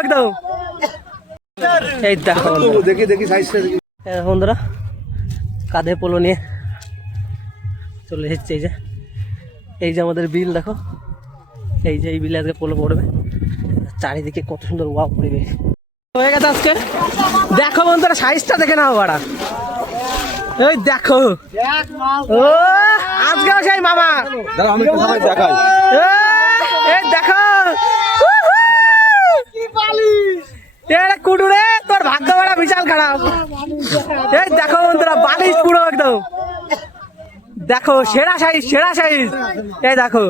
একদম। এই দেখো। দেখি দেখি সাইজটা বন্ধুরা কাঁধে পোলো নিয়ে চলে এসেছে এই যে। এই যে আমাদের বিল দেখো। এই যে এই বিলে আজকে পোলো পড়বে। চারিদিকে কত সুন্দর ওয়াও পরিবেশ। হয়ে গেছে আজকে। দেখো বন্ধুরা সাইজটা দেখে নাও বাড়া। ওই দেখো। ও আজকেও সেই মামা। দেখাই। এই দেখো এরে কুটুরে তোর ভাগ্য বড়া বিশাল খারাপ এই দেখো বন্ধুরা বালিশ পুরো একদম। দেখো সেরা সাইজ সেরা সাইজ এই দেখো।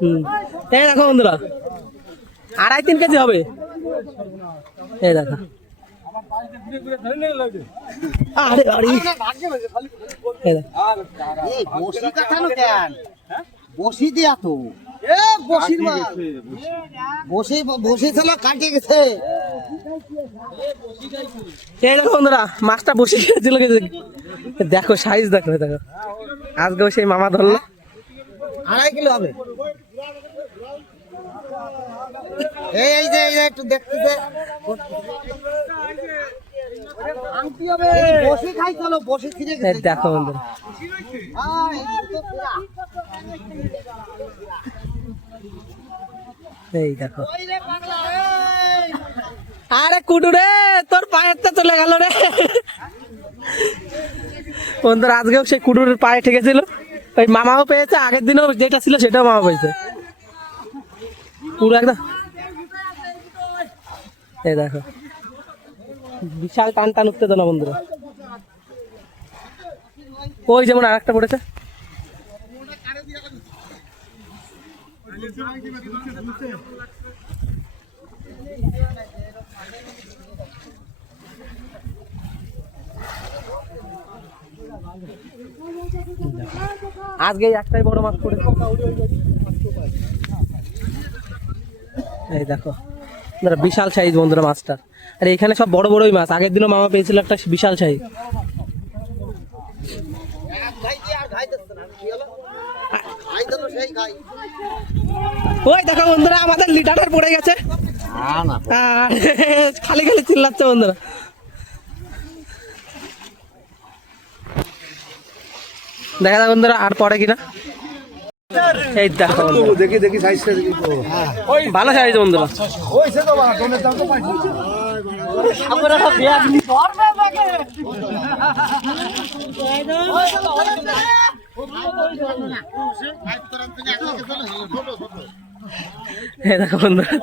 হুম। এই দেখো বন্ধুরা আড়াই তিন কেজি হবে। এই দেখো। আরে বসি কাটানো কেন? বসি দিয়া তো। বসির মা বসি বসি ছিল কাটে গেছে। এই দেখো বন্ধুরা মাছটা বসে গেছিল দেখো সাইজ দেখো দেখো। আজকেও সেই মামা ধরলো। আড়াই কিলো হবে। এই যে এই যে একটু দেখতে দে এই বসি খাই বসি ছিঁড়ে এই গেছে দেখো বন্ধুরা। আহ, এই দেখো। আরে কুটু রে, তোর পায়ের তো চলে গেল রে। বন্ধুরা, আজকেও সেই কুটুর পায়ে ঠেকেছিল। ওই মামাও পেয়েছে, আগের দিনও যেটা ছিল সেটাও মামা পেয়েছে। পুরো একদম। এই দেখো। বিশাল টান টান উঠতে না বন্ধুরা। ওই যেমন আর একটা পড়েছে। আজকে একটাই বড় মাছ পড়েছে। এই দেখো বিশাল সাইজ বন্ধুরা মাছটা আর, এখানে সব বড় বড়ই মাছ। আগের দিনও মামা পেয়েছিল একটা বিশাল সাইজ ওই দেখো বন্ধুরা আমাদের লিটারটার পড়ে গেছে। খালি খালি চিল্লাচ্ছে বন্ধুরা। দেখা যাক বন্ধুরা আর পড়ে কিনা। এই দেখো। দেখি দেখি সাইজটা দেখি ভালো সাইজ বন্ধুরা। ওইছে তো বাবা তোদের দাম তো পাইছি। এই দেখো বন্ধুরা।